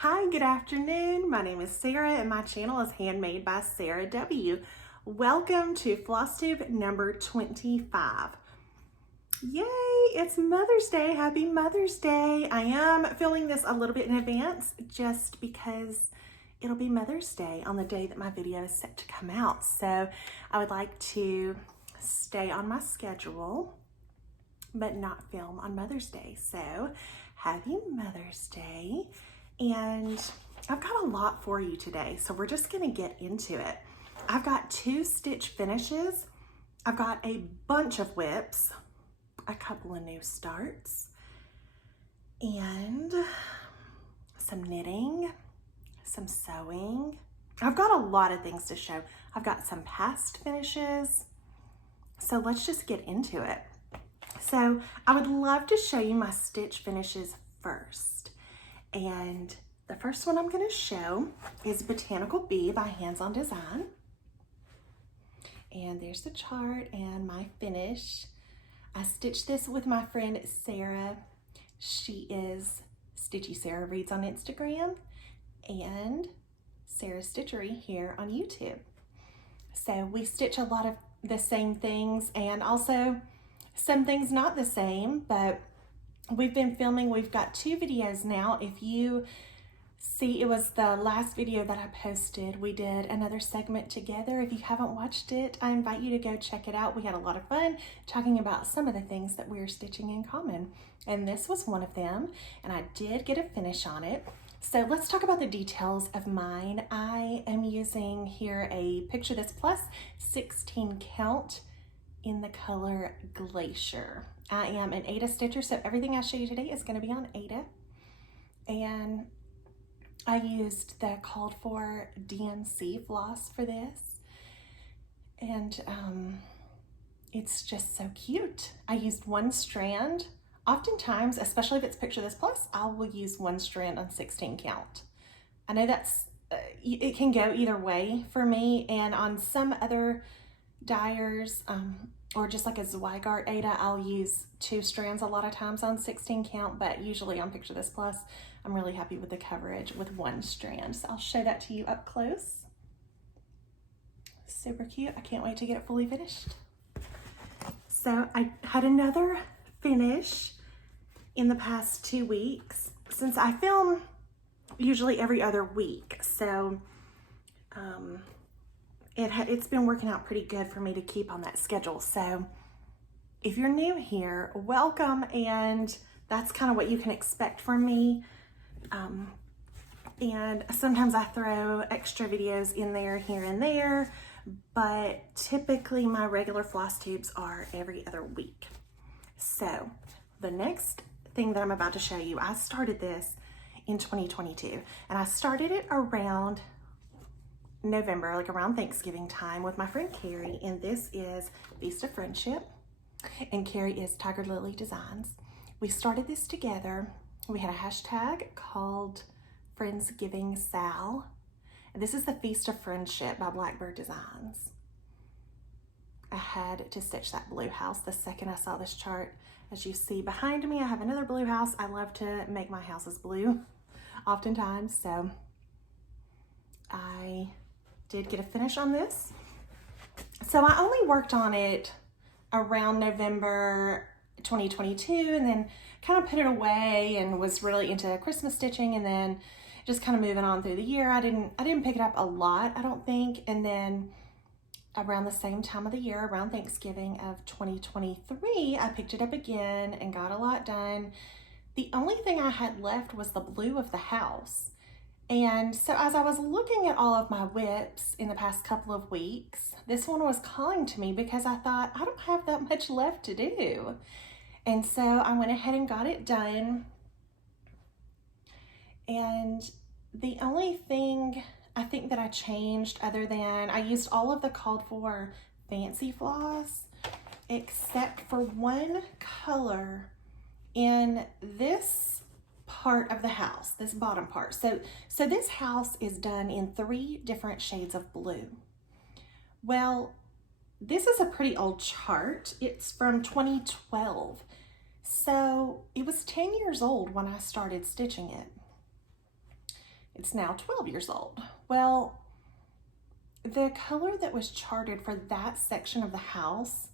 Hi, good afternoon. My name is Sarah and my channel is Handmade by Sarah W. Welcome to Flosstube number 25. Yay, it's Mother's Day. Happy Mother's Day. I am filming this a little bit in advance just because it'll be Mother's Day on the day that my video is set to come out. So I would like to stay on my schedule but not film on Mother's Day. So happy Mother's Day. And I've got a lot for you today, so we're just gonna get into it. I've got 2 stitch finishes. I've got a bunch of whips, a couple of new starts, and some knitting, some sewing. I've got a lot of things to show. I've got some past finishes, so let's just get into it. So I would love to show you my stitch finishes first. And the first one I'm going to show is Botanical Bee by Hands On Design. And there's the chart and my finish. I stitched this with my friend Sarah. She is Stitchy Sarah Reads on Instagram and Sarah Stitchery here on YouTube. So we stitch a lot of the same things and also some things not the same, but we've been filming. We've got 2 videos now. If you see, it was the last video that I posted. We did another segment together. If you haven't watched it, I invite you to go check it out. We had a lot of fun talking about some of the things that we're stitching in common. And this was one of them, and I did get a finish on it. So let's talk about the details of mine. I am using here a Picture This Plus 16 count in the color Glacier. I am an Aida stitcher, so everything I show you today is going to be on Aida. And I used the called for DMC floss for this. And it's just so cute. I used 1 strand. Oftentimes, especially if it's Picture This Plus, I will use 1 strand on 16 count. I know that's, it can go either way for me, and on some other dyers, or just like a Zweigart Aida, I'll use 2 strands a lot of times on 16 count, but usually on Picture This Plus, I'm really happy with the coverage with 1 strand. So I'll show that to you up close. Super cute. I can't wait to get it fully finished. So I had another finish in the past 2 weeks since I film usually every other week. So it's been working out pretty good for me to keep on that schedule. So if you're new here, welcome, and that's kind of what you can expect from me. And sometimes I throw extra videos in there here and there, but typically my regular floss tubes are every other week. So the next thing that I'm about to show you, I started this in 2022, and I started it around November, like around Thanksgiving time, with my friend Carrie, and this is Feast of Friendship, and Carrie is Tiger Lily Designs. We started this together. We had a hashtag called Friendsgiving Sal, and this is the Feast of Friendship by Blackbird Designs. I had to stitch that blue house the second I saw this chart. As you see behind me, I have another blue house. I love to make my houses blue oftentimes, so I did get a finish on this. So I only worked on it around November 2022, and then kind of put it away and was really into Christmas stitching, and then just kind of moving on through the year. I didn't pick it up a lot, I don't think. And then around the same time of the year, around Thanksgiving of 2023, I picked it up again and got a lot done. The only thing I had left was the blue of the house. And so as I was looking at all of my whips in the past couple of weeks, this one was calling to me because I thought, I don't have that much left to do. And so I went ahead and got it done. And the only thing I think that I changed, other than I used all of the called for fancy floss, except for 1 color in this part of the house, this bottom part. So this house is done in 3 different shades of blue. Well, this is a pretty old chart. It's from 2012. So it was 10 years old when I started stitching it. It's now 12 years old. Well, the color that was charted for that section of the house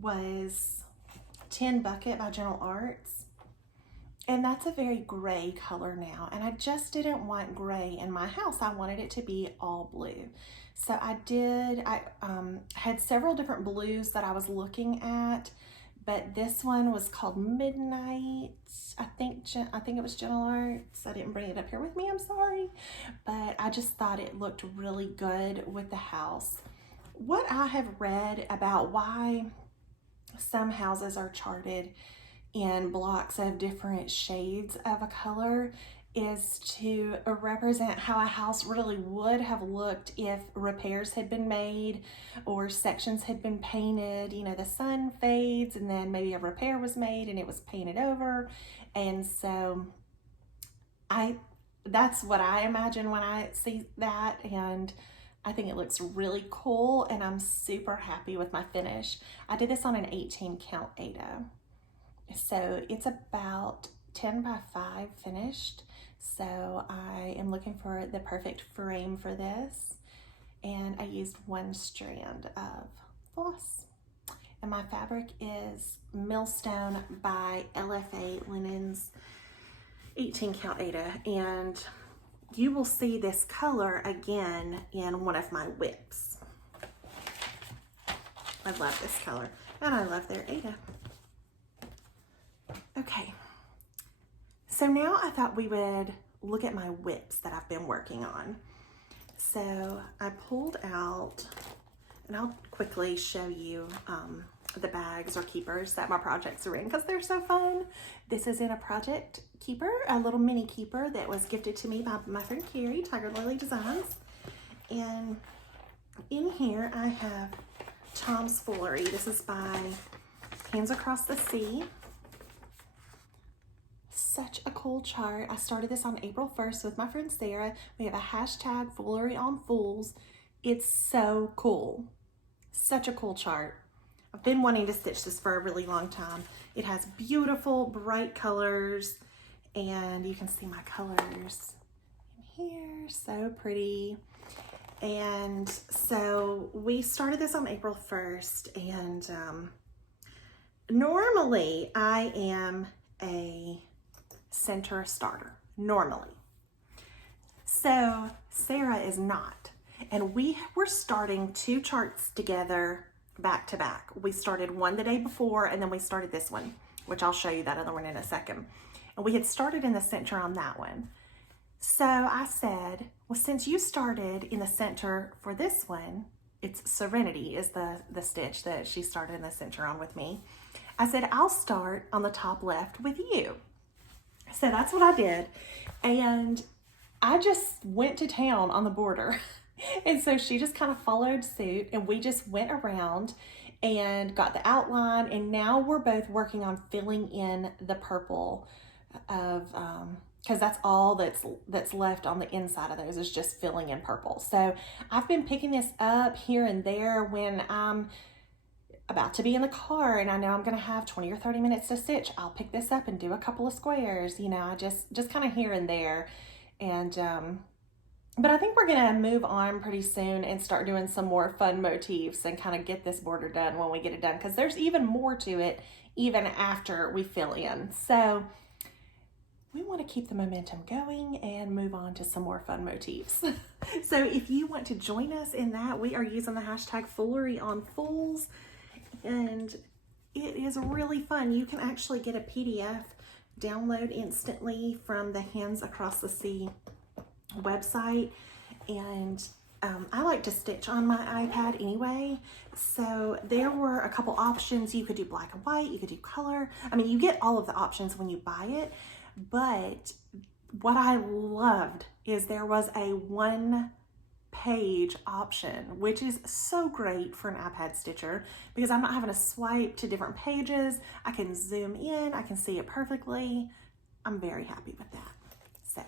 was Tin Bucket by General Arts. And that's a very gray color now. And I just didn't want gray in my house. I wanted it to be all blue. So I had several different blues that I was looking at, but this one was called Midnight. I think it was General Arts. I didn't bring it up here with me, I'm sorry. But I just thought it looked really good with the house. What I have read about why some houses are charted in blocks of different shades of a color is to represent how a house really would have looked if repairs had been made or sections had been painted. You know, the sun fades and then maybe a repair was made and it was painted over. And so that's what I imagine when I see that, and I think it looks really cool, and I'm super happy with my finish. I did this on an 18 count Aida. So it's about 10 by 5 finished. So I am looking for the perfect frame for this. And I used 1 strand of floss. And my fabric is Millstone by LFA Linens 18 count Aida. And you will see this color again in one of my whips. I love this color, and I love their Aida. Okay, so now I thought we would look at my whips that I've been working on. So I pulled out, and I'll quickly show you the bags or keepers that my projects are in because they're so fun. This is in a project keeper, a little mini keeper that was gifted to me by my friend Carrie, Tiger Lily Designs. And in here I have Tom's Foolery. This is by Hands Across the Sea. Such a cool chart. I started this on April 1st with my friend Sarah. We have a hashtag Foolery on Fools. It's so cool. Such a cool chart. I've been wanting to stitch this for a really long time. It has beautiful bright colors, and you can see my colors in here. So pretty. And so we started this on April 1st, and normally I am a center starter, normally. So Sarah is not. And we were starting 2 charts together back to back. We started one the day before, and then we started this one, which I'll show you that other one in a second. And we had started in the center on that one. So I said, well, since you started in the center for this one, it's Serenity is the stitch that she started in the center on with me. I said, I'll start on the top left with you. So that's what I did. And I just went to town on the border. And so she just kind of followed suit, and we just went around and got the outline. And now we're both working on filling in the purple of, because that's all that's left on the inside of those is just filling in purple. So I've been picking this up here and there when I'm about to be in the car and I know I'm going to have 20 or 30 minutes to stitch. I'll pick this up and do a couple of squares, you know, I just kind of here and there. And but I think we're going to move on pretty soon and start doing some more fun motifs and kind of get this border done when we get it done, because there's even more to it even after we fill in. So we want to keep the momentum going and move on to some more fun motifs. So if you want to join us in that, we are using the hashtag Foolery on Fools, and it is really fun. You can actually get a PDF download instantly from the Hands Across the Sea website, and I like to stitch on my iPad anyway, so there were a couple options. You could do black and white, you could do color. I mean, you get all of the options when you buy it, but what I loved is there was a 1-page option, which is so great for an iPad stitcher because I'm not having to swipe to different pages. I can zoom in, I can see it perfectly. I'm very happy with that. So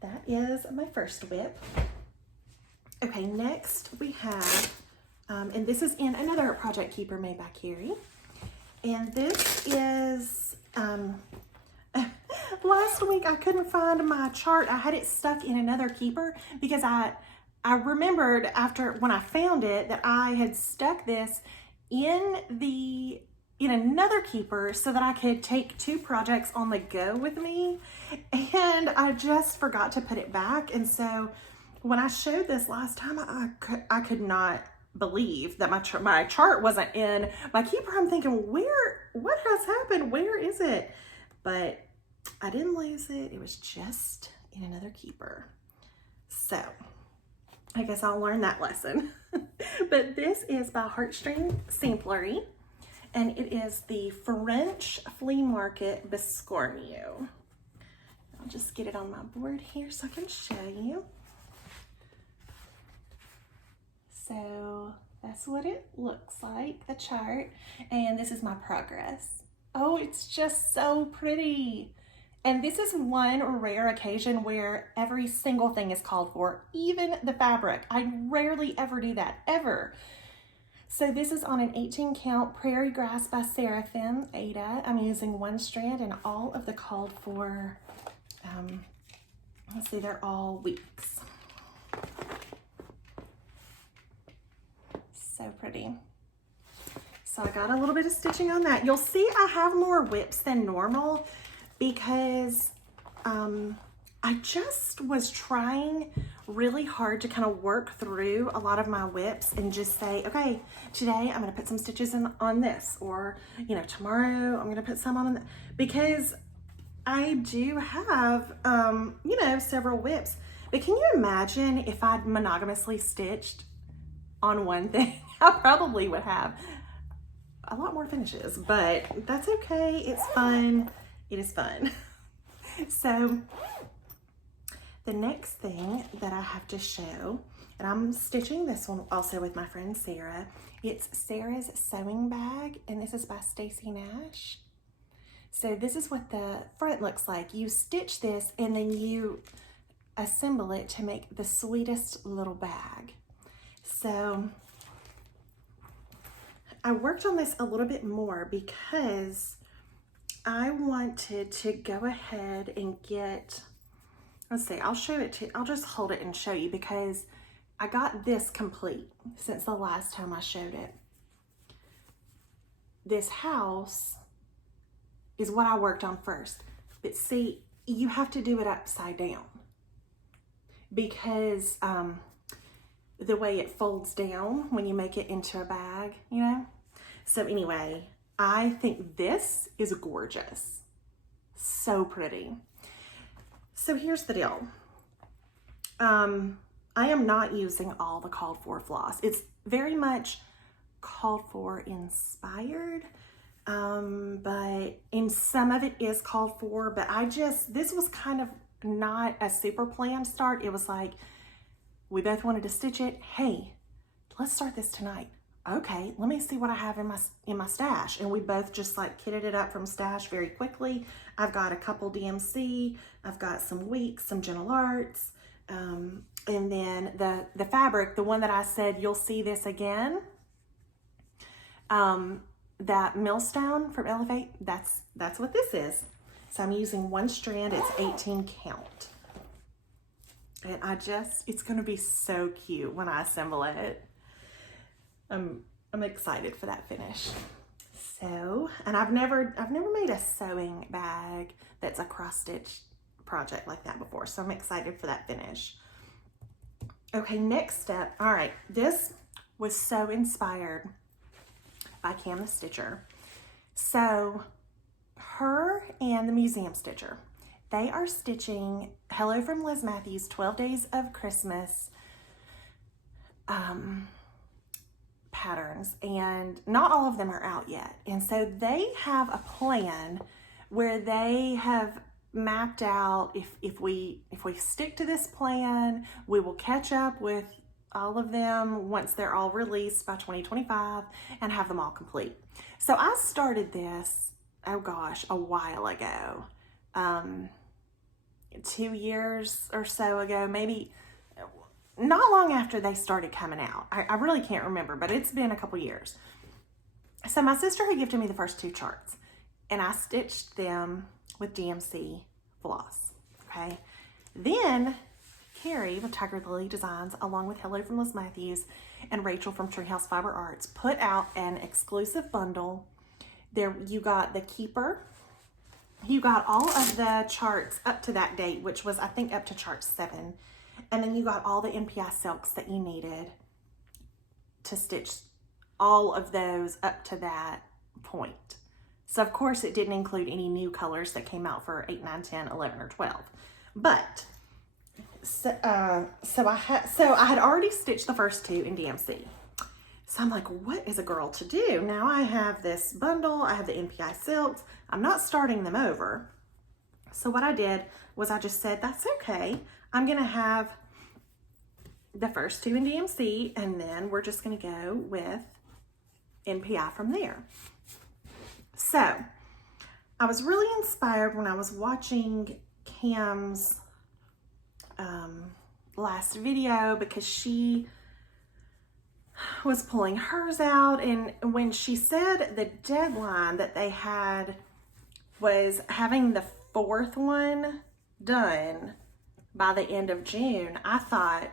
that is my first whip. Okay, next we have, and this is in another project keeper made by Carrie. And this is last week I couldn't find my chart. I had it stuck in another keeper because I remembered after when I found it that I had stuck this in another keeper so that I could take 2 projects on the go with me, and I just forgot to put it back. And so when I showed this last time, I could not believe that my chart wasn't in my keeper. I'm thinking, what has happened? Where is it? But I didn't lose it. It was just in another keeper. So I guess I'll learn that lesson. But this is by Heartstring Samplery, and it is the French Flea Market Biscornu. I'll just get it on my board here so I can show you. So that's what it looks like, the chart. And this is my progress. Oh, it's just so pretty. And this is one rare occasion where every single thing is called for, even the fabric. I rarely ever do that, ever. So this is on an 18 count Prairie Grass by Seraphim Ada. I'm using 1 strand, and all of the called for, let's see, they're all weeks. So pretty. So I got a little bit of stitching on that. You'll see I have more whips than normal because I just was trying really hard to kind of work through a lot of my whips and just say, okay, today I'm going to put some stitches on this, or, you know, tomorrow I'm going to put some on that, because I do have, you know, several whips. But can you imagine if I'd monogamously stitched on one thing? I probably would have a lot more finishes, but that's okay. It's fun. It is fun. So the next thing that I have to show, and I'm stitching this one also with my friend Sarah. It's Sarah's Sewing Bag, and this is by Stacy Nash. So this is what the front looks like. You stitch this and then you assemble it to make the sweetest little bag. So I worked on this a little bit more because I wanted to go ahead and get, let's see, I'll show it to, I'll just hold it and show you because I got this complete since the last time I showed it. This house is what I worked on first, but see, you have to do it upside down because the way it folds down when you make it into a bag, you know? So anyway, I think this is gorgeous. So pretty. So here's the deal. I am not using all the called for floss. It's very much called for inspired, but in some of it is called for, but this was kind of not a super planned start. It was like, we both wanted to stitch it. Hey, let's start this tonight. Okay, let me see what I have in my stash. And we both just like kitted it up from stash very quickly. I've got a couple DMC, I've got some Weeks, some Gentle Arts, and then the fabric, the one that I said, you'll see this again, that Millstone from Elevate, that's what this is. So I'm using 1 strand, it's 18 count. And it's gonna be so cute when I assemble it. I'm excited for that finish. So, and I've never made a sewing bag that's a cross stitch project like that before. So I'm excited for that finish. Okay, next step. All right, this was so inspired by Cam the Stitcher. So her and the Museum Stitcher, they are stitching Hello from Liz Matthews 12 Days of Christmas patterns, and not all of them are out yet. And so they have a plan where they have mapped out if we stick to this plan, we will catch up with all of them once they're all released by 2025 and have them all complete. So I started this, oh gosh, a while ago. 2 years or so ago, maybe not long after they started coming out. I really can't remember, but it's been a couple years. So my sister had gifted me the first 2 charts, and I stitched them with DMC floss, okay? Then Carrie with Tiger Lily Designs, along with Hello from Liz Matthews and Rachel from Treehouse Fiber Arts, put out an exclusive bundle. There you got the keeper, you got all of the charts up to that date, which was I think up to chart 7, and then you got all the NPI silks that you needed to stitch all of those up to that point. So of course it didn't include any new colors that came out for 8, 9, 10, 11, or 12. But so I had already stitched the first 2 in DMC. So I'm like, what is a girl to do? Now I have this bundle, I have the NPI silks, I'm not starting them over. So what I did was I just said, that's okay. I'm gonna have the first 2 in DMC, and then we're just gonna go with NPI from there. So I was really inspired when I was watching Cam's last video, because she was pulling hers out, and when she said the deadline that they had was having the 4th one done by the end of June, I thought,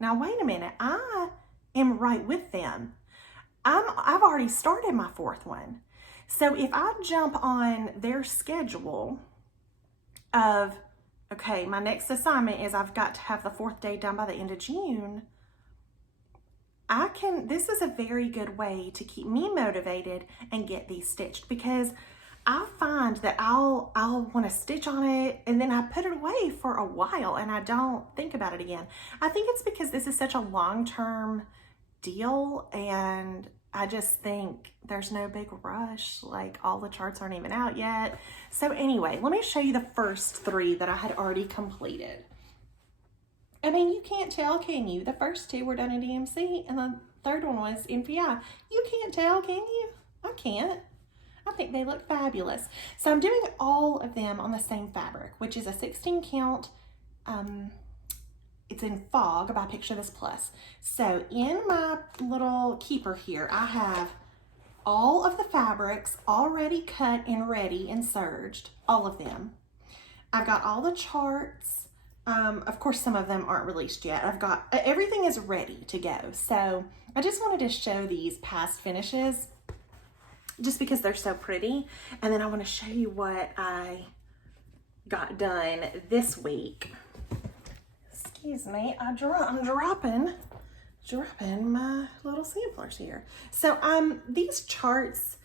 now wait a minute, I am right with them. I've already started my 4th one. So if I jump on their schedule of, okay, my next assignment is I've got to have the 4th day done by the end of June, this is a very good way to keep me motivated and get these stitched, because I find that I'll want to stitch on it and then I put it away for a while and I don't think about it again. I think it's because this is such a long-term deal, and I just think there's no big rush, like all the charts aren't even out yet. So anyway, let me show you the first 3 that I had already completed. I mean, you can't tell, can you? The first 2 were done in DMC and the 3rd one was NPI. You can't tell, can you? I can't. I think they look fabulous. So I'm doing all of them on the same fabric, which is a 16 count. It's in Fog by Picture This Plus. So in my little keeper here, I have all of the fabrics already cut and ready and serged, all of them. I've got all the charts. Of course, some of them aren't released yet. I've got, everything is ready to go. So I just wanted to show these past finishes just because they're so pretty. And then I want to show you what I got done this week. Excuse me, I'm dropping my little samplers here. So these charts,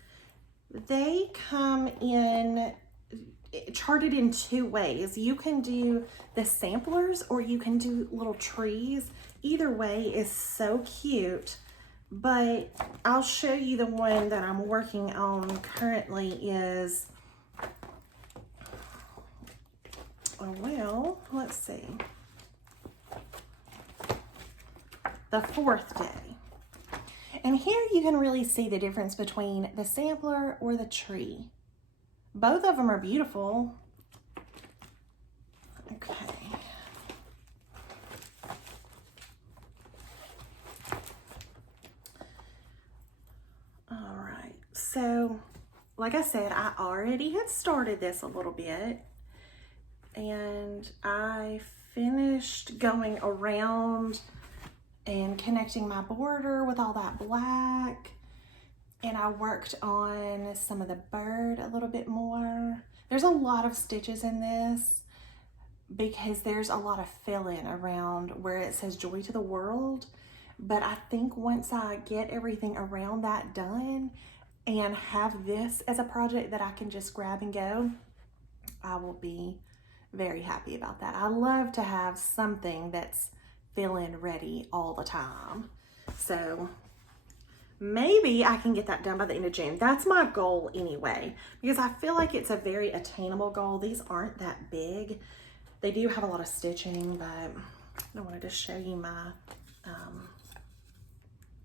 they come in charted in 2 ways. You can do the samplers or you can do little trees. Either way is so cute, but I'll show you the one that I'm working on currently is, well, let's see, the 4th day. And here you can really see the difference between the sampler or the tree. Both of them are beautiful. Okay. All right. So, like I said, I already had started this a little bit, and I finished going around and connecting my border with all that black. And I worked on some of the bird a little bit more. There's a lot of stitches in this because there's a lot of fill-in around where it says Joy to the World. But I think once I get everything around that done and have this as a project that I can just grab and go, I will be very happy about that. I love to have something that's fill-in ready all the time. So maybe I can get that done by the end of June. That's my goal anyway, because I feel like it's a very attainable goal. These aren't that big. They do have a lot of stitching, but I wanted to show you my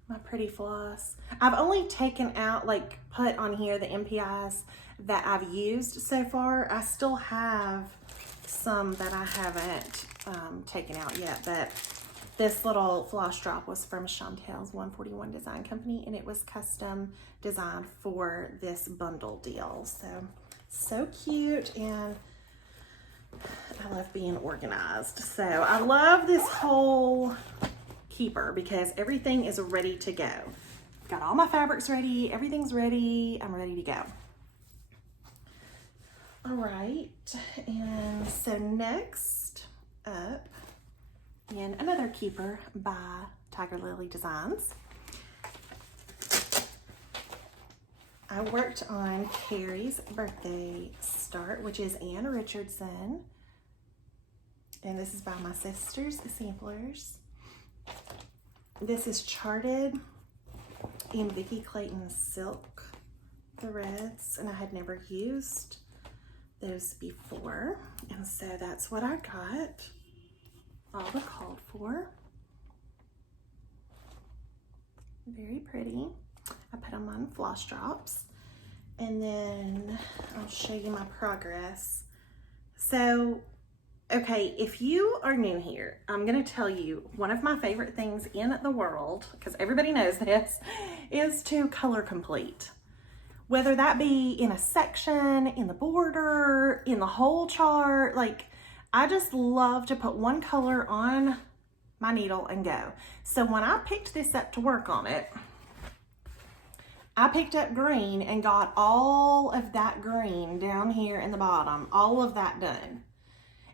my pretty floss. I've only taken out, like put on here the NPIs that I've used so far. I still have some that I haven't taken out yet, but this little floss drop was from Chantel's 141 Design Company, and it was custom designed for this bundle deal. So cute. And I love being organized. So I love this whole keeper because everything is ready to go. Got all my fabrics ready, everything's ready, I'm ready to go. All right, and so next up, in another keeper by Tiger Lily Designs, I worked on Carrie's birthday start, which is Ann Richardson. And this is by my sister's samplers. This is charted in Vicki Clayton's silk threads, and I had never used those before. And so that's what I got, all the called for. Very pretty. I put them on floss drops, and then I'll show you my progress. So, okay, if you are new here, I'm gonna tell you one of my favorite things in the world, because everybody knows this, is to color complete. Whether that be in a section, in the border, in the whole chart, like I just love to put one color on my needle and go. So when I picked this up to work on it, I picked up green and got all of that green down here in the bottom, all of that done.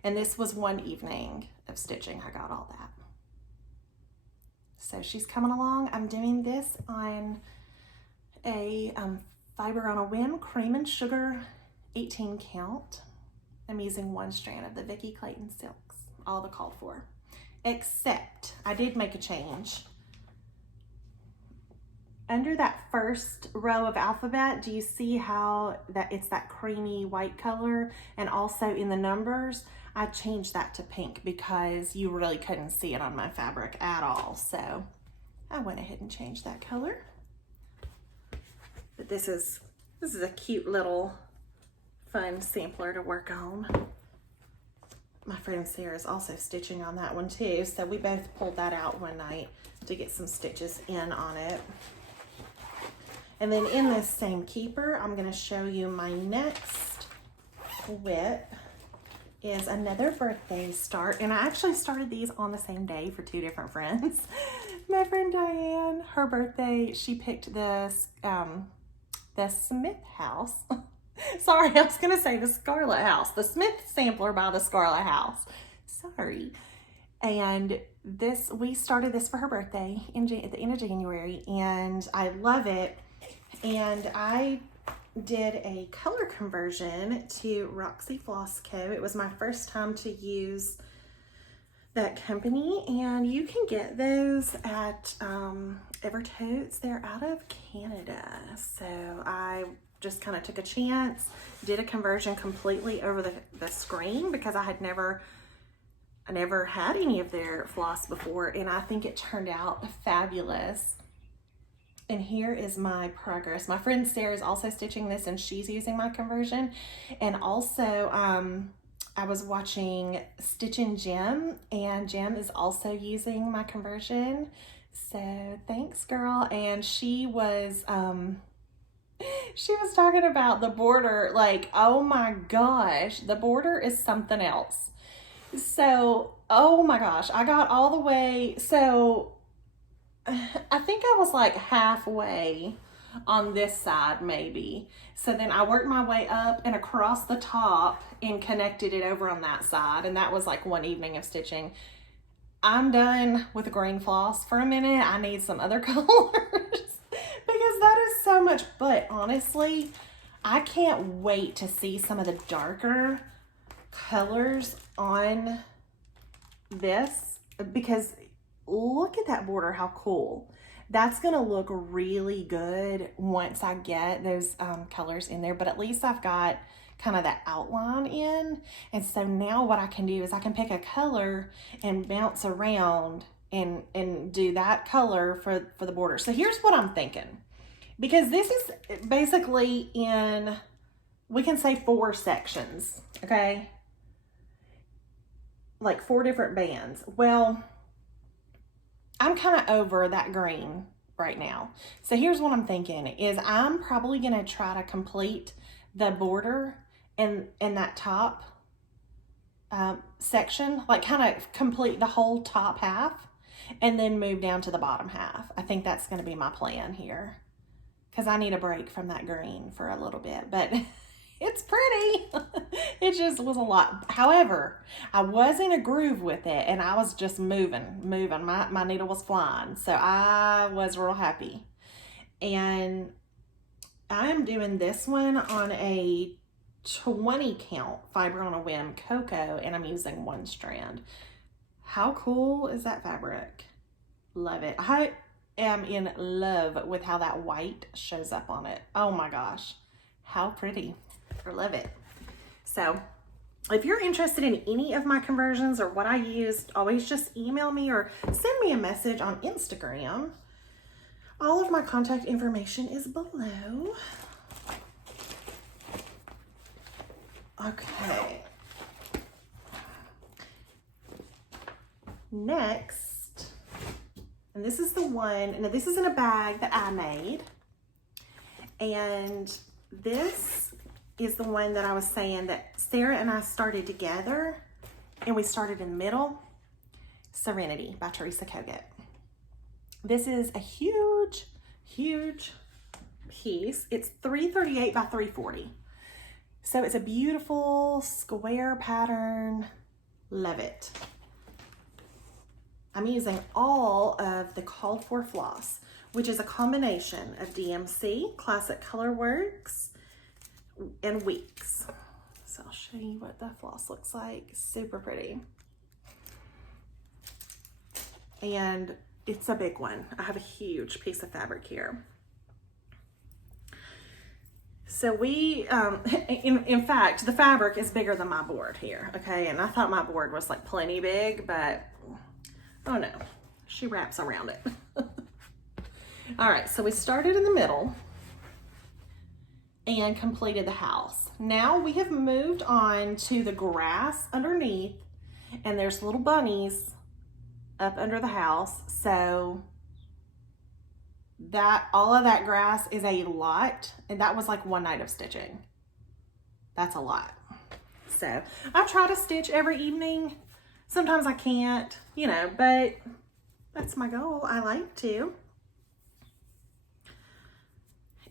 And this was one evening of stitching, I got all that. So she's coming along. I'm doing this on a Fiber on a Whim Cream and Sugar 18 count. I'm using one strand of the Vicki Clayton silks, all the called for. Except I did make a change. Under that first row of alphabet, do you see how that it's that creamy white color? And also in the numbers, I changed that to pink because you really couldn't see it on my fabric at all. So I went ahead and changed that color. But this is a cute little fun sampler to work on. My friend Sarah's also stitching on that one too. So we both pulled that out one night to get some stitches in on it. And then in this same keeper, I'm going to show you my next whip is another birthday start. And I actually started these on the same day for two different friends. My friend Diane, her birthday, she picked this, the Smith House. Sorry, I was going to say the Scarlet House. The Smith sampler by the Scarlet House. Sorry. And this, we started this for her birthday at the end of January, and I love it. And I did a color conversion to Roxy Floss Co. It was my first time to use that company, and you can get those at Evertotes. They're out of Canada. So I just kind of took a chance, did a conversion completely over the screen because I never had any of their floss before, and I think it turned out fabulous. And here is my progress. My friend Sarah is also stitching this, and she's using my conversion. And also, I was watching Stitchin' Jim, and Jim is also using my conversion. So thanks, girl. And she was talking about the border, like, oh my gosh, the border is something else. So, oh my gosh, I got all the way, so I think I was like halfway on this side maybe. So then I worked my way up and across the top and connected it over on that side. And that was like one evening of stitching. I'm done with the green floss for a minute. I need some other colors because that is so much. But honestly, I can't wait to see some of the darker colors on this because look at that border, how cool. That's gonna look really good once I get those colors in there, but at least I've got kind of that outline in. And so now what I can do is I can pick a color and bounce around and do that color for the border. So here's what I'm thinking, because this is basically in, we can say 4 sections, okay? Like 4 different bands. Well, I'm kind of over that green right now. So here's what I'm thinking is I'm probably going to try to complete the border and that top section, like kind of complete the whole top half and then move down to the bottom half. I think that's going to be my plan here because I need a break from that green for a little bit, but it's pretty. It just was a lot. However, I was in a groove with it and I was just moving. My needle was flying. So I was real happy. And I am doing this one on a 20 count fiber on a whim cocoa, and I'm using 1 strand. How cool is that fabric? Love it. I am in love with how that white shows up on it. Oh my gosh, how pretty. I love it. So if you're interested in any of my conversions or what I used, always just email me or send me a message on Instagram. All of my contact information is below. Okay. Next, and this is the one, and this is in a bag that I made. And this is the one that I was saying that Sarah and I started together, and we started in the middle. Serenity by Teresa Kogut. This is a huge, huge piece. It's 338 by 340. So it's a beautiful square pattern. Love it. I'm using all of the called for floss, which is a combination of DMC, Classic Colorworks, and Weeks. So I'll show you what the floss looks like. Super pretty. And it's a big one. I have a huge piece of fabric here. So we, in fact, the fabric is bigger than my board here, okay? And I thought my board was like plenty big, but oh no, she wraps around it. All right, so we started in the middle and completed the house. Now we have moved on to the grass underneath, and there's little bunnies up under the house. So that all of that grass is a lot, and that was like 1 night of stitching. That's a lot. So I try to stitch every evening. Sometimes I can't, you know, but that's my goal. I like to.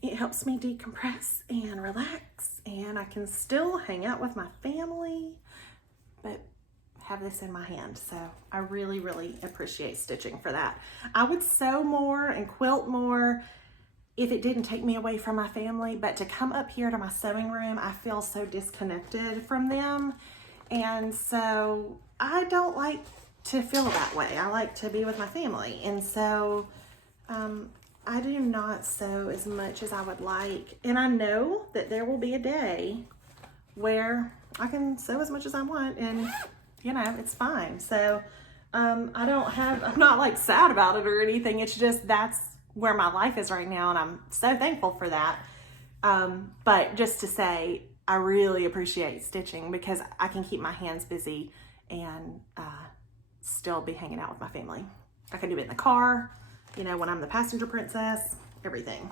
It helps me decompress and relax, and I can still hang out with my family, but have this in my hand. So I really, really appreciate stitching for that. I would sew more and quilt more if it didn't take me away from my family, but to come up here to my sewing room, I feel so disconnected from them. And so I don't like to feel that way. I like to be with my family. And so I do not sew as much as I would like. And I know that there will be a day where I can sew as much as I want, and you know, it's fine. So I'm not like sad about it or anything. It's just, that's where my life is right now. And I'm so thankful for that. But just to say, I really appreciate stitching because I can keep my hands busy and still be hanging out with my family. I can do it in the car, you know, when I'm the passenger princess, everything.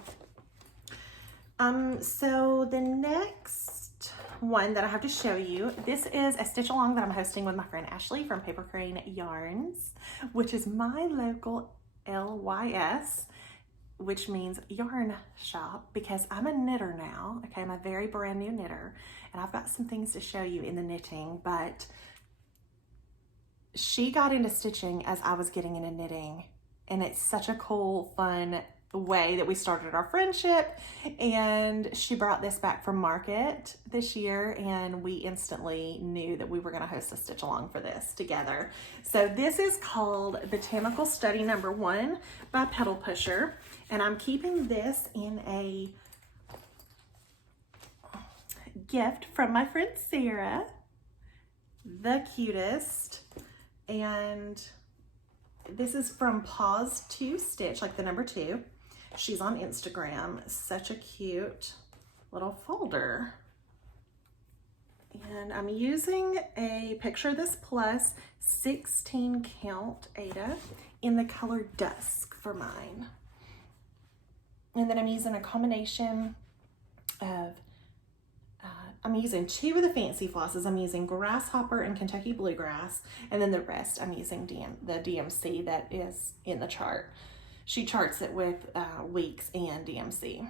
So the next one that I have to show you, this is a stitch along that I'm hosting with my friend Ashley from Paper Crane Yarns, which is my local LYS, which means yarn shop, because I'm a knitter now. Okay, I'm a very brand new knitter, and I've got some things to show you in the knitting, but she got into stitching as I was getting into knitting, and it's such a cool, fun way that we started our friendship. And she brought this back from market this year, and we instantly knew that we were going to host a stitch along for this together. So this is called Botanical Study Number 1 by Pedal Pusher, and I'm keeping this in a gift from my friend Sarah, the cutest. And this is from Pause to Stitch, like the number 2. She's on Instagram. Such a cute little folder. And I'm using a Picture This Plus 16 count Aida in the color Dusk for mine. And then I'm using a combination of I'm using 2 of the fancy flosses. I'm using Grasshopper and Kentucky Bluegrass, and then the rest I'm using the DMC that is in the chart. She charts it with weeks and DMC.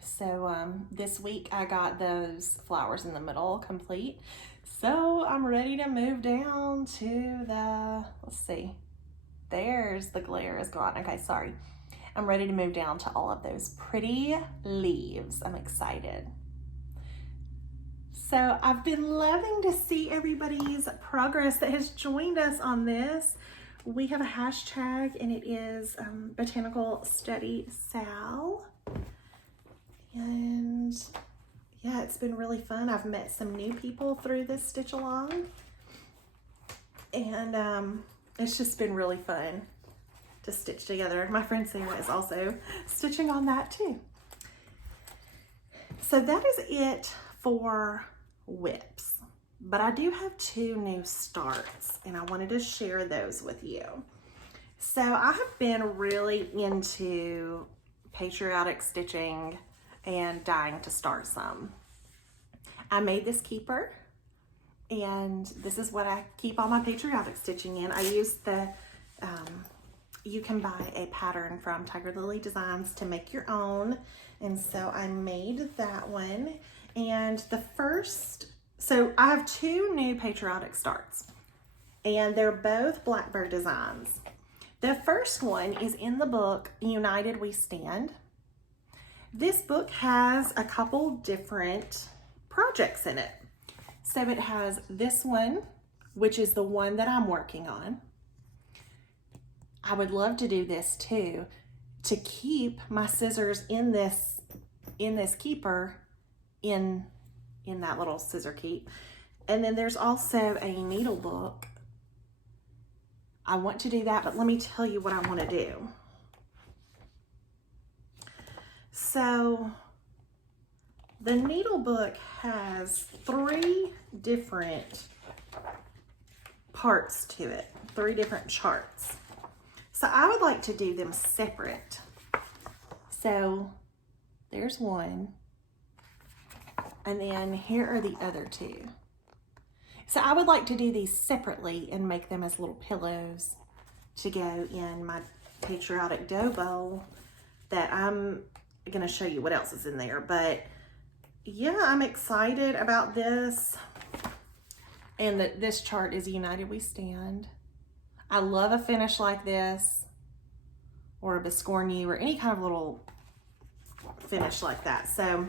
So this week I got those flowers in the middle complete. So I'm ready to move down to the, let's see, there's the glare is gone. Okay, sorry. I'm ready to move down to all of those pretty leaves. I'm excited. So I've been loving to see everybody's progress that has joined us on this. We have a hashtag and it is Botanical Study Sal. And yeah, it's been really fun. I've met some new people through this stitch along. And it's just been really fun to stitch together. My friend Sarah is also stitching on that too. So that is it for whips, but I do have 2 new starts and I wanted to share those with you. So I have been really into patriotic stitching and dying to start some. I made this keeper and this is what I keep all my patriotic stitching in. I use the, you can buy a pattern from Tiger Lily Designs to make your own. And so I made that one. And the first, so I have 2 new patriotic starts and they're both Blackbird designs. The first one is in the book, United We Stand. This book has a couple different projects in it. So it has this one, which is the one that I'm working on. I would love to do this too, to keep my scissors in this keeper in that little scissor keep. And then there's also a needle book. I want to do that, but let me tell you what I want to do. So the needle book has 3 different parts to it, 3 different charts. So I would like to do them separate. So there's one. And then here are the other 2. So I would like to do these separately and make them as little pillows to go in my patriotic dough bowl that I'm going to show you what else is in there. But yeah, I'm excited about this. And this chart is United We Stand. I love a finish like this or a Biscornu or any kind of little finish like that. So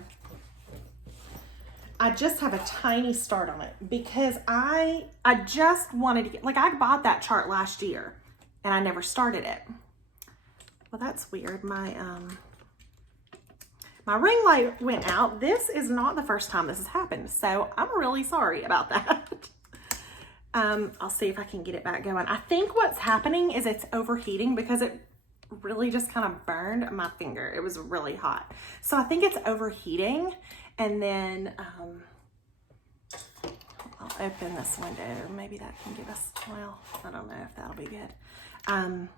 I just have a tiny start on it because I just wanted to get, like I bought that chart last year and I never started it. Well, that's weird. My ring light went out. This is not the first time this has happened. So I'm really sorry about that. I'll see if I can get it back going. I think what's happening is it's overheating because it really just kind of burned my finger. It was really hot. So I think it's overheating. And then I'll open this window. Maybe that can give us, well, I don't know if that'll be good.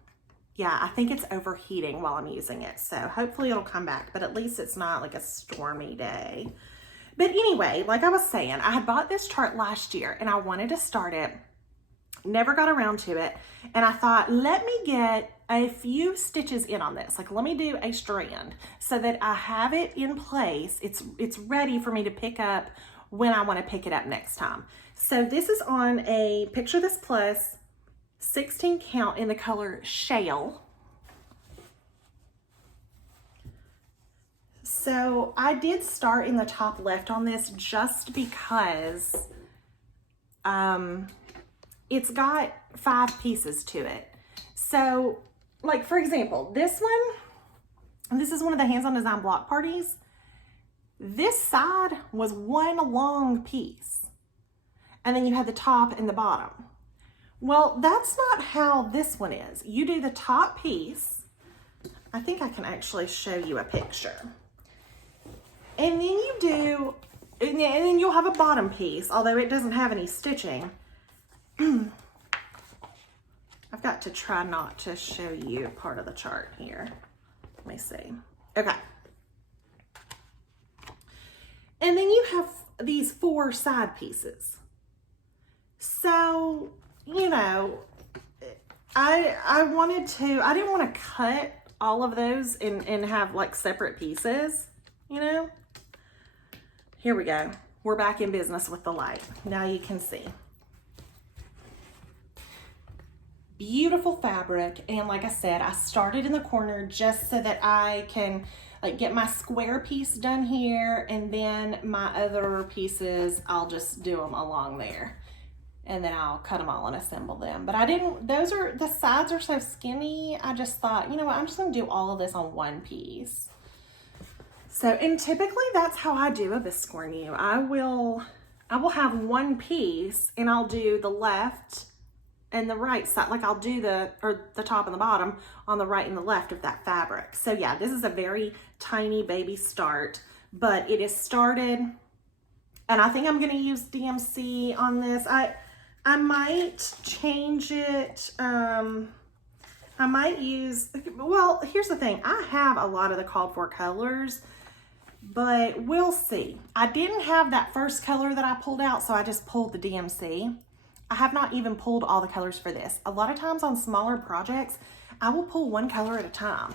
Yeah, I think it's overheating while I'm using it. So hopefully it'll come back, but at least it's not like a stormy day. But anyway, like I was saying, I had bought this chart last year and I wanted to start it. Never got around to it. And I thought, let me get a few stitches in on this. Like, let me do a strand so that I have it in place. It's ready for me to pick up when I want to pick it up next time. So this is on a Picture This Plus 16 count in the color Shale. So I did start in the top left on this just because it's got 5 pieces to it. So like for example, this is one of the Hands-On Design block parties. This side was one long piece. And then you had the top and the bottom. Well, that's not how this one is. You do the top piece. I think I can actually show you a picture. And then you do, and then you'll have a bottom piece, although it doesn't have any stitching. I've got to try not to show you part of the chart here. Let me see. Okay. And then you have these 4 side pieces. So, you know, I didn't want to cut all of those and have like separate pieces, you know. Here we go. We're back in business with the light. Now you can see. Beautiful fabric, and like I said, I started in the corner just so that I can like get my square piece done here, and then my other pieces, I'll just do them along there. And then I'll cut them all and assemble them. But I didn't, the sides are so skinny, I just thought, you know what, I'm just gonna do all of this on one piece. So, and typically that's how I do a biscornu. I will have one piece and I'll do the left and the right side. Like I'll do the top and the bottom on the right and the left of that fabric. So yeah, this is a very tiny baby start, but it is started, and I think I'm gonna use DMC on this. I might change it. I might use, well, here's the thing. I have a lot of the called for colors, but we'll see. I didn't have that first color that I pulled out, so I just pulled the DMC. I have not even pulled all the colors for this. A lot of times on smaller projects, I will pull one color at a time,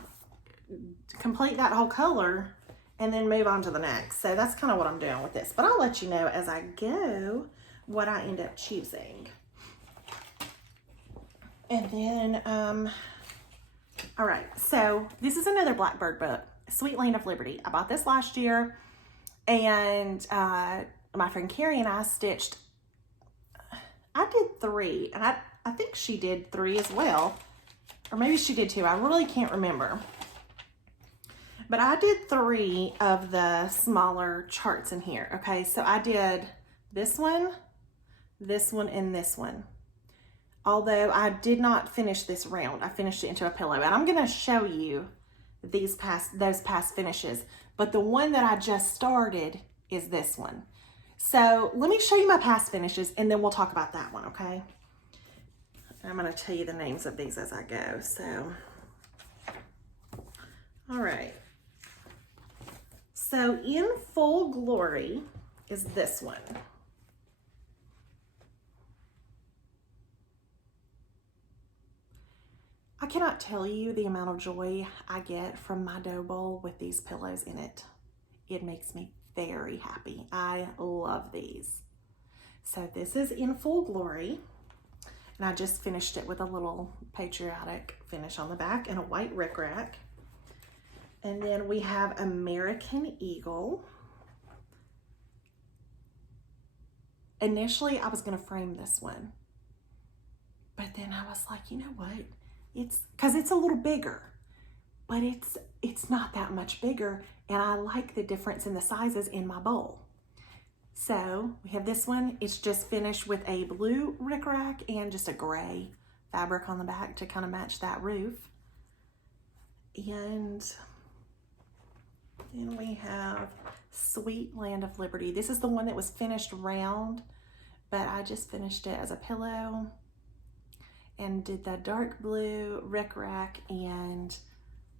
complete that whole color, and then move on to the next. So that's kind of what I'm doing with this, but I'll let you know as I go what I end up choosing. And then, all right, so this is another Blackbird book, Sweet Land of Liberty. I bought this last year, and my friend Carrie and I stitched, I did 3, and I think she did 3 as well, or maybe she did 2. I really can't remember. But I did 3 of the smaller charts in here, okay? So I did this one, and this one. Although I did not finish this round. I finished it into a pillow, and I'm gonna show you those past finishes. But the one that I just started is this one. So let me show you my past finishes, and then we'll talk about that one, okay? I'm gonna tell you the names of these as I go, so. All right. So In Full Glory is this one. I cannot tell you the amount of joy I get from my dough bowl with these pillows in it. It makes me very happy. I love these. So this is In Full Glory, and I just finished it with a little patriotic finish on the back and a white rickrack. And then we have American Eagle. Initially, I was gonna frame this one, but then I was like, you know what? Because it's a little bigger, but it's not that much bigger, and I like the difference in the sizes in my bowl. So we have this one. It's just finished with a blue rickrack and just a gray fabric on the back to kind of match that roof. And then we have Sweet Land of Liberty. This is the one that was finished round, but I just finished it as a pillow and did the dark blue rickrack and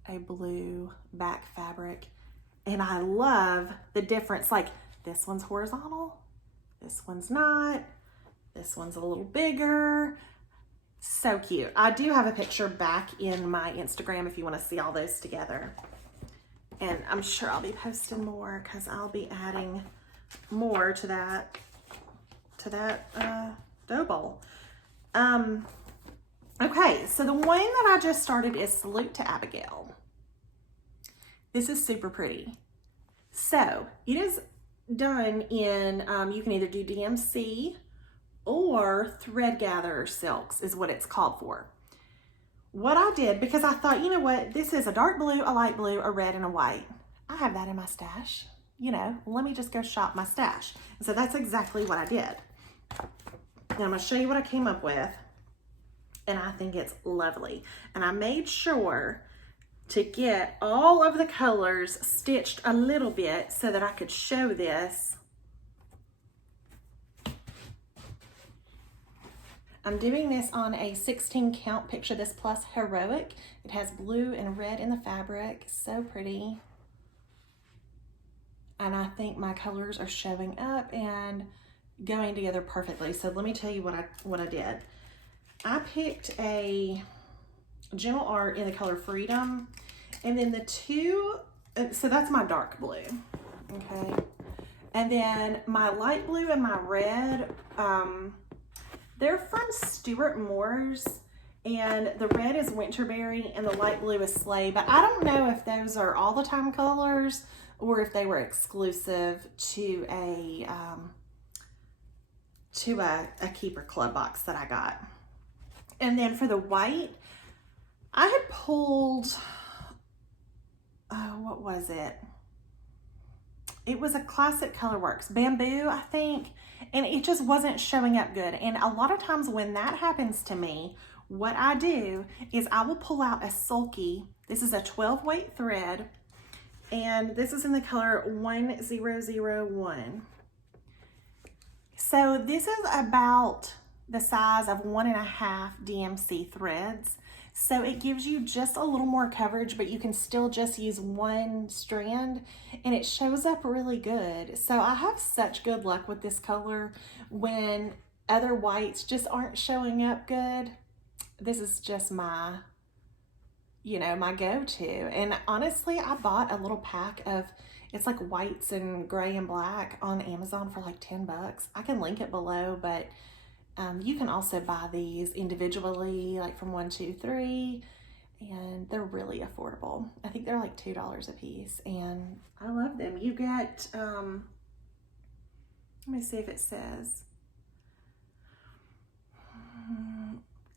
a blue back fabric. And I love the difference. Like, this one's horizontal, this one's not, this one's a little bigger. So cute. I do have a picture back in my Instagram if you want to see all those together. And I'm sure I'll be posting more because I'll be adding more to that dough bowl. Okay, so the one that I just started is Salute to Abigail. This is super pretty. So it is done in, you can either do DMC or thread gather silks is what it's called for. What I did, because I thought, you know what, this is a dark blue, a light blue, a red, and a white. I have that in my stash. You know, let me just go shop my stash. And so that's exactly what I did. Now I'm gonna show you what I came up with. And I think it's lovely. And I made sure to get all of the colors stitched a little bit so that I could show this. I'm doing this on a 16 count Picture This Plus Heroic. It has blue and red in the fabric, so pretty. and I think my colors are showing up and going together perfectly. So let me tell you what I did. I picked a Gentle Art in the color Freedom, and then the two, so that's my dark blue, okay? And then my light blue and my red, they're from Stuart Moore's, and the red is Winterberry and the light blue is Sleigh, but I don't know if those are all the time colors or if they were exclusive to a Keeper Club box that I got. And then for the white, I had pulled, what was it? It was a Classic Colorworks, Bamboo, I think, and it just wasn't showing up good. And a lot of times when that happens to me, what I do is I will pull out a Sulky. This is a 12 weight thread, and this is in the color 1001. So this is about the size of 1.5 DMC threads. So it gives you just a little more coverage, but you can still just use one strand, and it shows up really good. So I have such good luck with this color when other whites just aren't showing up good. This is just my, you know, my go-to. And honestly, I bought a little pack of, it's like whites and gray and black on Amazon for like 10 bucks. I can link it below, but you can also buy these individually, like from 1, 2, 3, and they're really affordable. I think they're like $2 a piece, and I love them. You get, let me see if it says,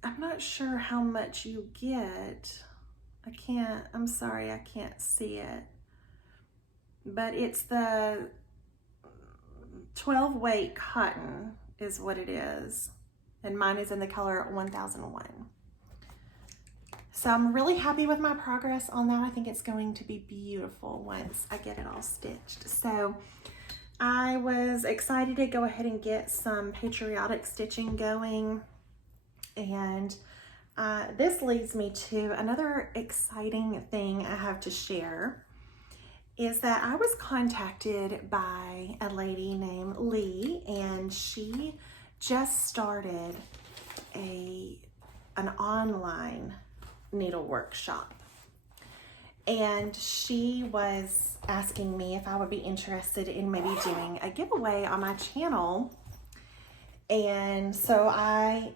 I'm not sure how much you get. I'm sorry, I can't see it. But it's the 12 weight cotton is what it is. And mine is in the color 1001. So I'm really happy with my progress on that. I think it's going to be beautiful once I get it all stitched. So I was excited to go ahead and get some Patriotic stitching going. And this leads me to another exciting thing I have to share, is that I was contacted by a lady named Lee, and she just started an online needle workshop. And she was asking me if I would be interested in maybe doing a giveaway on my channel. And so I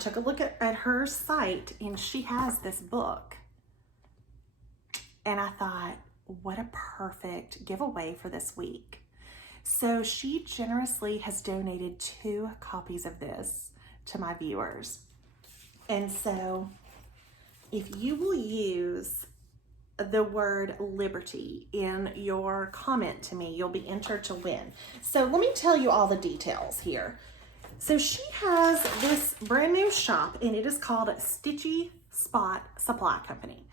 took a look at her site, and she has this book. And I thought, what a perfect giveaway for this week. So she generously has donated 2 copies of this to my viewers. And so if you will use the word Liberty in your comment to me, you'll be entered to win. So let me tell you all the details here. So she has this brand new shop, and it is called Stitchy Spot Supply Company.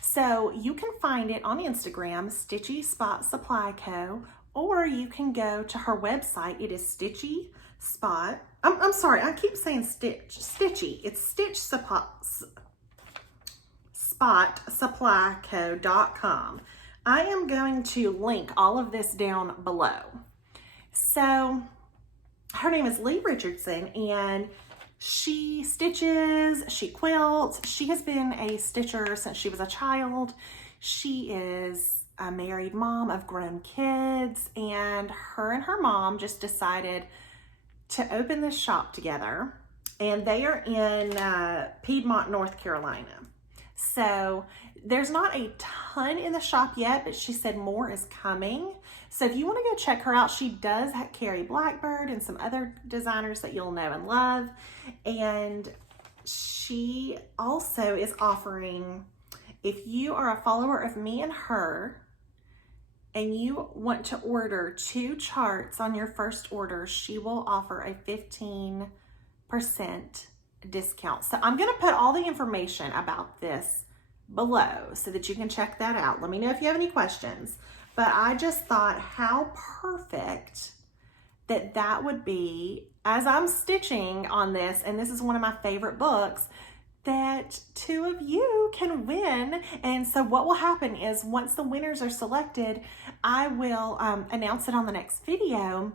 So you can find it on Instagram, Stitchy Spot Supply Co., or you can go to her website. It is Stitchy Spot. I'm sorry, I keep saying Stitchy. It's Stitch Spot SupplyCo.com. I am going to link all of this down below. So her name is Lee Richardson, and she stitches, she quilts. She has been a stitcher since she was a child. She is a married mom of grown kids, and her mom just decided to open this shop together, and they are in Piedmont, North Carolina. So there's not a ton in the shop yet, but she said more is coming. So if you want to go check her out, she does carry Blackbird and some other designers that you'll know and love. And she also is offering, if you are a follower of me and her, and you want to order 2 charts on your first order, she will offer a 15% discount. So I'm going to put all the information about this below so that you can check that out. Let me know if you have any questions. But I just thought how perfect that would be as I'm stitching on this, and this is one of my favorite books, that 2 of you can win. And so what will happen is once the winners are selected, I will announce it on the next video,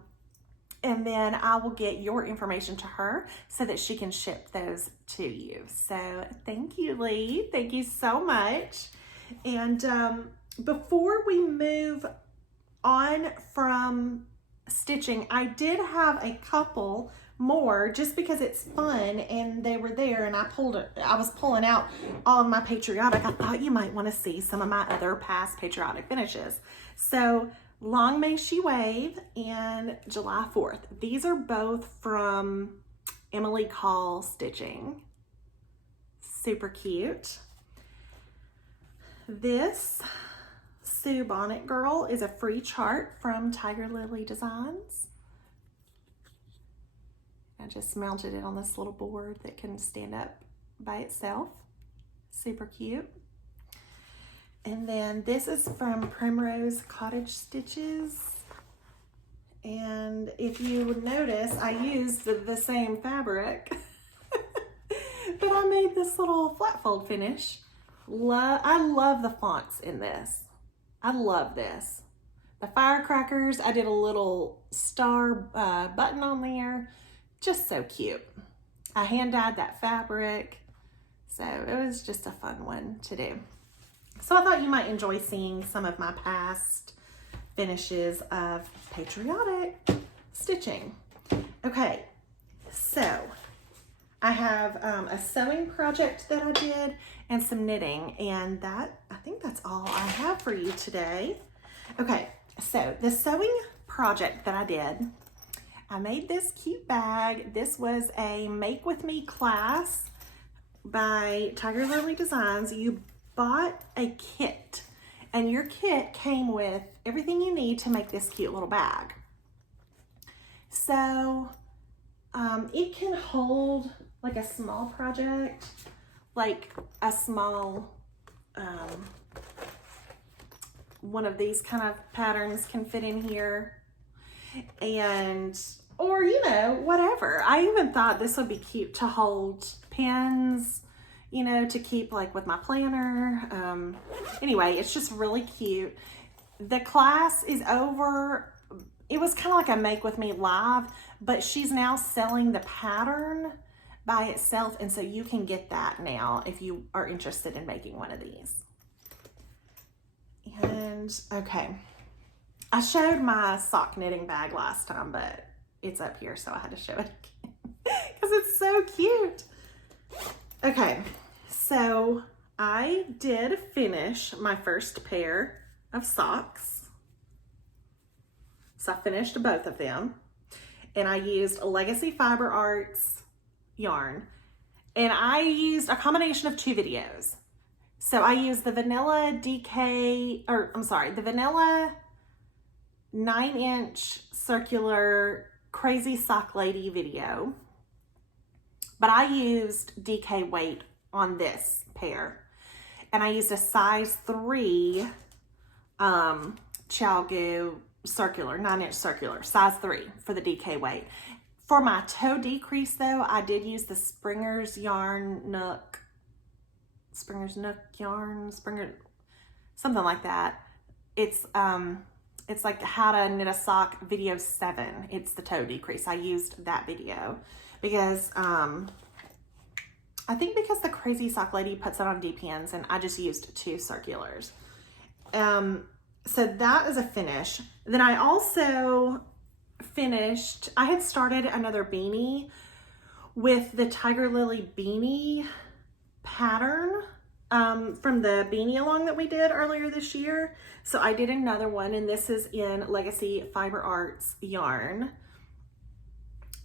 and then I will get your information to her so that she can ship those to you. So thank you, Lee. Thank you so much. And before we move on from stitching, I did have a couple more just because it's fun and they were there, and I was pulling out all of my Patriotic. I thought you might want to see some of my other past Patriotic finishes. So Long May She Wave and July 4th. These are both from Emily Call Stitching. Super cute. This Sue Bonnet Girl is a free chart from Tiger Lily Designs. I just mounted it on this little board that can stand up by itself. Super cute. And then this is from Primrose Cottage Stitches. And if you would notice, I used the same fabric, but I made this little flat fold finish. I love the fonts in this. I love this. The firecrackers, I did a little star button on there. Just so cute. I hand dyed that fabric. So it was just a fun one to do. So I thought you might enjoy seeing some of my past finishes of Patriotic stitching. Okay, so I have a sewing project that I did and some knitting, and I think that's all I have for you today. Okay, so the sewing project that I did, I made this cute bag. This was a Make With Me class by Tiger Lily Designs. You bought a kit, and your kit came with everything you need to make this cute little bag. So it can hold like a small project, like a small one of these kind of patterns can fit in here, and or you know, whatever. I even thought this would be cute to hold pins, you know, to keep like with my planner. Anyway, it's just really cute. The class is over. It was kind of like a Make With Me live, but she's now selling the pattern by itself, and so you can get that now if you are interested in making one of these. And okay, I showed my sock knitting bag last time, but it's up here, so I had to show it again because it's so cute. Okay, so I did finish my first pair of socks. So I finished both of them, and I used a Legacy Fiber Arts yarn, and I used a combination of 2 videos. So I used the vanilla the vanilla 9-inch circular Crazy Sock Lady video, but I used DK weight on this pair, and I used a size 3 ChiaoGoo circular, 9-inch circular, size 3 for the DK weight. For my toe decrease though, I did use the Springer's Nook yarn, something like that. It's like how to knit a sock video 7. It's the toe decrease. I used that video because I think because the Crazy Sock Lady puts it on DPNs, and I just used 2 circulars. So that is a finish. Then I also finished, I had started another beanie with the Tiger Lily beanie pattern from the beanie along that we did earlier this year. So I did another one, and this is in Legacy Fiber Arts yarn.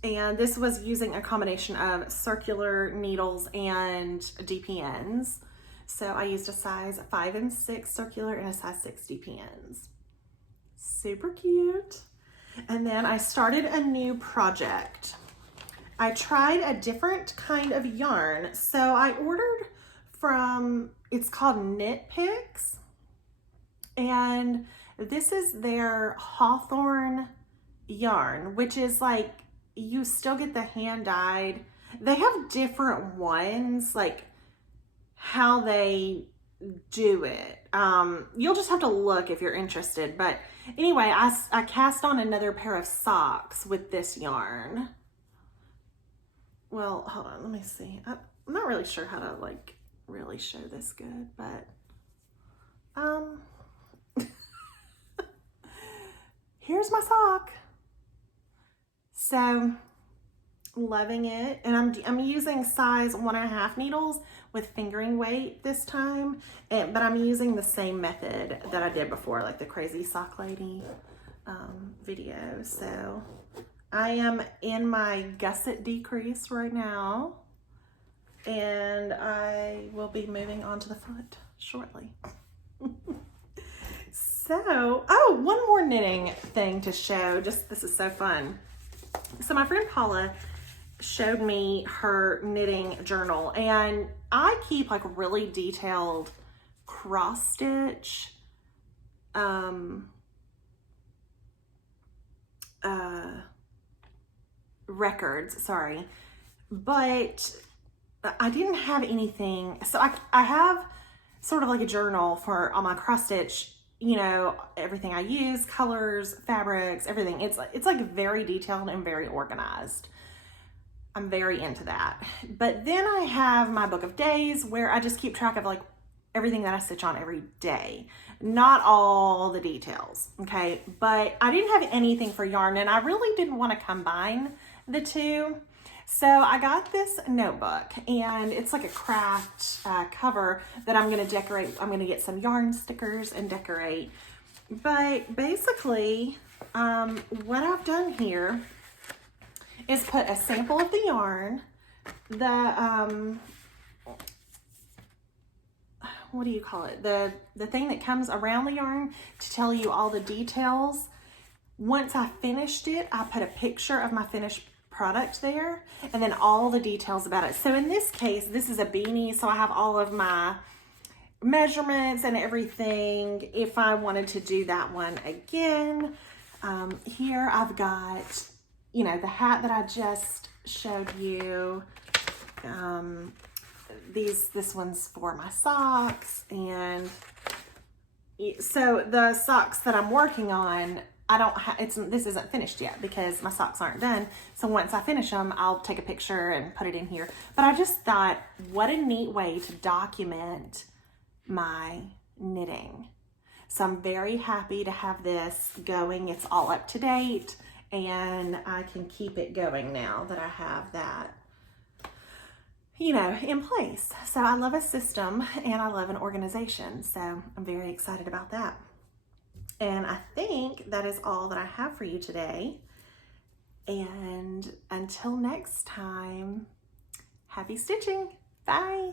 And this was using a combination of circular needles and DPNs. So I used a size 5 and 6 circular and a size 6 DPNs. Super cute. And then I started a new project. I tried a different kind of yarn. So I ordered from, it's called Knit Picks. And this is their Hawthorne yarn, which is like, you still get the hand dyed. They have different ones, like how they do it. You'll just have to look if you're interested. But anyway, I cast on another pair of socks with this yarn. Well, hold on, let me see. I'm not really sure how to like really show this good, but here's my sock. So loving it, and I'm using size 1.5 needles with fingering weight this time, but I'm using the same method that I did before, like the crazy sock lady video. So I am in my gusset decrease right now, and I will be moving on to the foot shortly. So, oh, one more knitting thing to show. Just, this is so fun. So my friend Paula showed me her knitting journal, and I keep like really detailed cross stitch records, sorry, but I didn't have anything. So I have sort of like a journal for all my cross stitch, you know, everything I use, colors, fabrics, everything. It's like very detailed and very organized. I'm very into that. But then I have my book of days where I just keep track of like everything that I stitch on every day. Not all the details, okay? But I didn't have anything for yarn, and I really didn't want to combine the two. So I got this notebook, and it's like a craft cover that I'm going to decorate. I'm going to get some yarn stickers and decorate. But basically, what I've done here is put a sample of the yarn, what do you call it? The thing that comes around the yarn to tell you all the details. Once I finished it, I put a picture of my finished product there, and then all the details about it. So in this case, this is a beanie, so I have all of my measurements and everything if I wanted to do that one again. Here I've got, you know, the hat that I just showed you. This one's for my socks, and so the socks that I'm working on, this isn't finished yet because my socks aren't done. So once I finish them, I'll take a picture and put it in here. But I just thought, what a neat way to document my knitting. So I'm very happy to have this going. It's all up to date, and I can keep it going now that I have that, you know, in place. So I love a system, and I love an organization. So I'm very excited about that. And I think that is all that I have for you today. And until next time, happy stitching. Bye.